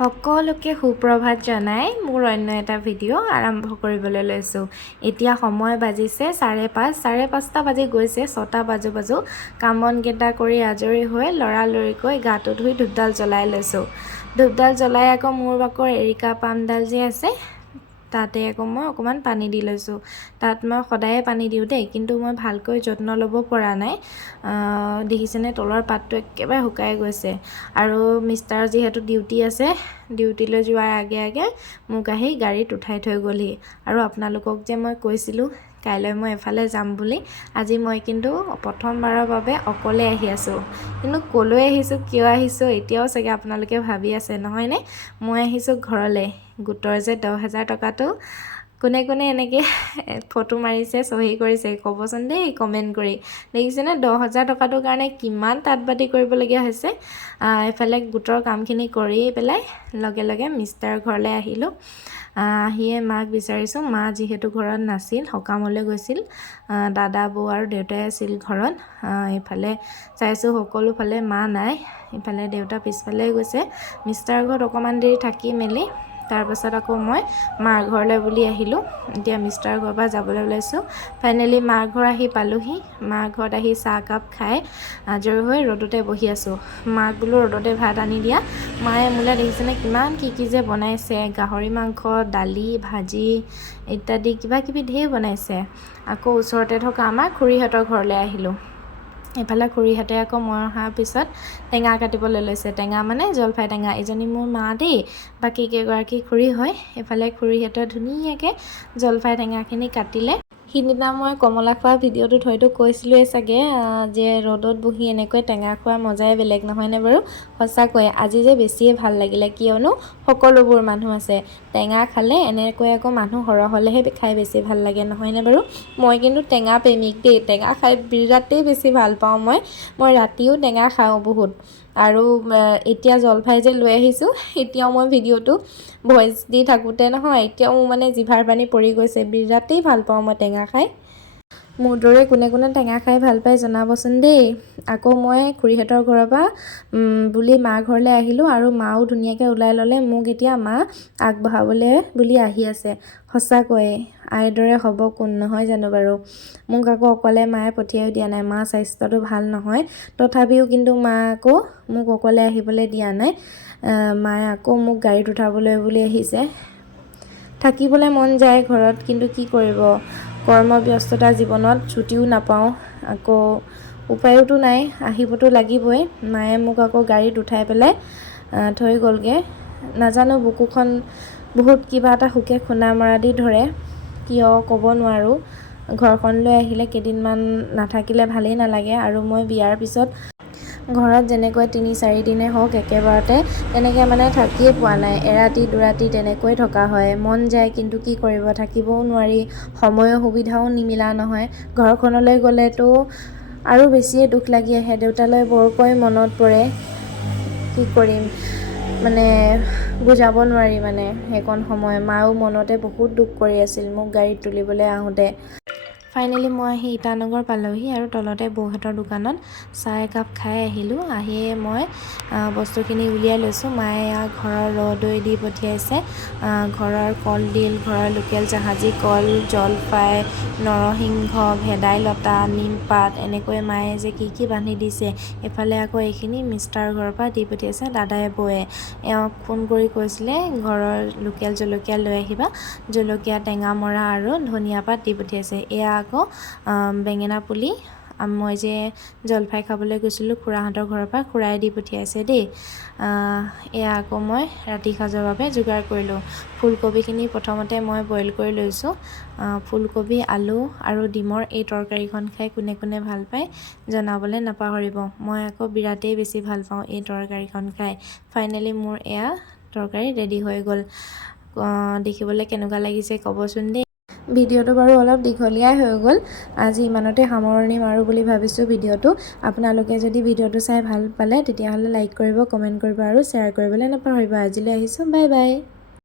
সকলোকে সুপ্ৰভাত জনাই মোৰ অন্য এটা ভিডিঅ' আৰম্ভ কৰিবলৈ লৈছোঁ। এতিয়া সময় বাজিছে 5:30, 5:30 বাজি গৈছে, 6টা বাজো বাজো কাম বনকেইটা কৰি আজৰি হৈ লৰালৰিকৈ গাটো ধুই ধূপডাল জ্বলাই লৈছোঁ। ধূপডাল জ্বলাই আকৌ মোৰ বাকৰ এৰিকা পামডাল যে আছে তাতে আকৌ মই অকণমান পানী দি লৈছোঁ। তাত মই সদায়ে পানী দিওঁ দেই, কিন্তু মই ভালকৈ যত্ন ল'ব পৰা নাই। দেখিছেনে তলৰ পাতটো একেবাৰে শুকাই গৈছে। আৰু মিষ্টাৰ যিহেতু ডিউটি আছে, ডিউটিলৈ যোৱাৰ আগে আগে মোক আহি গাড়ীত উঠাই থৈ গ'লহি। আৰু আপোনালোকক যে মই কৈছিলোঁ কাইলৈ মই এফালে যাম বুলি, আজি মই কিন্তু প্ৰথমবাৰৰ বাবে অকলে আহি আছোঁ। কিন্তু ক'লৈ আহিছোঁ, কিয় আহিছোঁ, এতিয়াও চাগে আপোনালোকে ভাবি আছে নহয়নে? মই আহিছোঁ ঘৰলৈ। গোটৰ যে 10,000 টকাটো কোনে কোনে এনেকৈ ফটো মাৰিছে, চহী কৰিছে ক'বচোন দেই কমেণ্ট কৰি। দেখিছেনে 10,000 টকাটোৰ কাৰণে কিমান তাঁতবাতি কৰিবলগীয়া হৈছে। এফালে গোটৰ কামখিনি কৰি পেলাই লগে লগে মিষ্টাৰ ঘৰলৈ আহিলোঁ। আহিয়ে মাক বিচাৰিছোঁ। মা যিহেতু ঘৰত নাছিল, সকামলৈ গৈছিল। দাদা, বৌ আৰু দেউতাই আছিল ঘৰত। এইফালে চাইছোঁ সকলোফালে মা নাই। ইফালে দেউতা পিছফালে গৈছে। মিষ্টাৰ ঘৰত অকণমান দেৰি থাকি মেলি তাৰপাছত আকৌ মই মাৰ ঘৰলৈ বুলি আহিলোঁ। এতিয়া মিষ্টাৰ ঘৰৰ পৰা যাবলৈ ওলাইছোঁ। ফাইনেলি মাৰ ঘৰ আহি পালোঁহি। মাৰ ঘৰত আহি চাহকাপ খাই আজৰি হৈ ৰ'দতে বহি আছোঁ। মাক বোলো ৰ'দতে ভাত আনি দিয়া। মায়ে মোলৈ দেখিছেনে কিমান কি যে বনাইছে। গাহৰি মাংস, দালি, ভাজি ইত্যাদি কিবা কিবি ঢেৰ বনাইছে। আকৌ ওচৰতে থকা আমাৰ খুৰীহঁতৰ ঘৰলৈ আহিলোঁ। এইফালে খুৰীহঁতে আকৌ মই অহাৰ পিছত টেঙা কাটিবলৈ লৈছে। টেঙা মানে জলফাই টেঙা। এজনী মোৰ মা দেই, বাকী কেইগৰাকী খুৰী হয়। এইফালে খুৰীহঁতে ধুনীয়াকৈ জলফাই টেঙাখিনি কাটিলে। সিদিনা মই কমলা খোৱা ভিডিঅ'টোত হয়তো কৈছিলোঁৱেই চাগে যে ৰ'দত বহি এনেকৈ টেঙা খোৱাৰ মজাই বেলেগ নহয়নে বাৰু? সঁচাকৈয়ে আজি যে বেছিয়ে ভাল লাগিলে, কিয়নো সকলোবোৰ মানুহ আছে। টেঙা খালে এনেকৈ আকৌ মানুহ সৰহ হ'লেহে খাই বেছি ভাল লাগে নহয়নে বাৰু? মই কিন্তু টেঙা প্ৰেমিক দেই। টেঙা খাই বিৰাটেই বেছি ভাল পাওঁ মই ৰাতিও টেঙা খাওঁ বহুত। আৰু এতিয়া জলফাই যে লৈ আহিছোঁ, এতিয়াও মই ভিডিঅ'টো ভইচ দি থাকোঁতে নহয়, এতিয়াও মোৰ মানে জিভাৰ পানী পৰি গৈছে। বিৰাটেই ভাল পাওঁ মই টেঙা খাই। মোৰ দৰে কোনে কোনে টেঙা খাই ভাল পায় জনাবচোন দেই। আকৌ মই খুৰীহঁতৰ ঘৰৰ পৰা বুলি মাৰ ঘৰলৈ আহিলোঁ। আৰু মাও ধুনীয়াকৈ ওলাই ল'লে। মোক এতিয়া মা আগবঢ়াবলৈ বুলি আহি আছে। সঁচাকৈয়ে আইৰ দৰে হ'ব কোন নহয় জানো বাৰু? মোক আকৌ অকলে মায়ে পঠিয়াই দিয়া নাই। মাৰ স্বাস্থ্যটো ভাল নহয়, তথাপিও কিন্তু মা আকৌ মোক অকলে আহিবলৈ দিয়া নাই। মায়ে আকৌ মোক গাড়ীত উঠাবলৈ বুলি আহিছে। থাকিবলৈ মন যায় ঘৰত, কিন্তু কি কৰিব, কৰ্মব্যস্ততা জীৱনত ছুটিও নাপাওঁ। আকৌ উপায়োতো নাই, আহিবতো লাগিবই। মায়ে মোক আকৌ গাড়ীত উঠাই পেলাই থৈ গ'লগৈ। নাজানো বুকুখন বহুত কিবা এটা শোকে খুন্দা মৰা দি ধৰে, কিয় ক'ব নোৱাৰোঁ। ঘৰখনলৈ আহিলে কেইদিনমান নাথাকিলে ভালেই নালাগে। আৰু মই বিয়াৰ পিছত ঘৰত যেনেকৈ 3-4 দিনে হওক একেবাৰতে তেনেকৈ মানে থাকিয়ে পোৱা নাই। এৰাতি দুৰাতি তেনেকৈ থকা হয়। মন যায়, কিন্তু কি কৰিব, থাকিবও নোৱাৰি। সময়ৰ সুবিধাও নিমিলা নহয়। ঘৰখনলৈ গ'লেতো আৰু বেছিয়ে দুখ লাগি আহে। দেউতালৈ বৰকৈ মনত পৰে। কি কৰিম মানে বুজাব নোৱাৰি মানে সেইকণ সময়। মাও মনতে বহুত দুখ কৰি আছিল মোক গাড়ীত তুলিবলৈ আহোঁতে। ফাইনেলি মই আহি ইটানগৰ পালোঁহি আৰু তলতে বৌহঁতৰ দোকানত চাহ একাপ খাই আহিলোঁ। আহিয়ে মই বস্তুখিনি উলিয়াই লৈছোঁ। মায়ে ঘৰৰ ৰহদৈ দি পঠিয়াইছে। ঘৰৰ কলডিল, ঘৰৰ লোকেল জাহাজী কল, জলফাই, নৰসিংহ, ভেদাইলতা, নিমপাত এনেকৈ মায়ে যে কি বান্ধি দিছে। এইফালে আকৌ এইখিনি মিষ্টাৰ ঘৰৰ পৰা দি পঠিয়াইছে দাদাই, বৌয়ে। এওঁক ফোন কৰি কৈছিলে ঘৰৰ লোকেল জলকীয়া লৈ আহিবা। জলকীয়া, টেঙা মৰা আৰু ধনিয়া পাত দি পঠিয়াইছে। এয়া আকৌ বেঙেনা পুলি মই যে জলফাই খাবলৈ গৈছিলোঁ খুৰাহঁতৰ ঘৰৰ পৰা, খুৰাই দি পঠিয়াইছে দেই। এয়া আকৌ মই ৰাতি সাজৰ বাবে যোগাৰ কৰিলোঁ। ফুলকবিখিনি প্ৰথমতে মই বইল কৰি লৈছোঁ। ফুলকবি, আলু আৰু ডিমৰ এই তৰকাৰীখন খাই কোনে কোনে ভাল পায় জনাবলৈ নাপাহৰিব। মই আকৌ বিৰাটেই বেছি ভাল পাওঁ এই তৰকাৰীখন খাই। ফাইনেলি মোৰ এয়া তৰকাৰী ৰেডি হৈ গ'ল। দেখিবলৈ কেনেকুৱা লাগিছে ক'বচোন দেই। ভিডিঅ'টো বাৰু অলপ দীঘলীয়াই হৈ গ'ল। আজি ইমানতে সামৰণি মাৰোঁ বুলি ভাবিছোঁ ভিডিঅ'টো। আপোনালোকে যদি ভিডিঅ'টো চাই ভাল পালে তেতিয়াহ'লে লাইক কৰিব, কমেণ্ট কৰিব আৰু শ্বেয়াৰ কৰিবলৈ নাপাহৰিব। আজিলৈ আহিছোঁ, বাই বাই।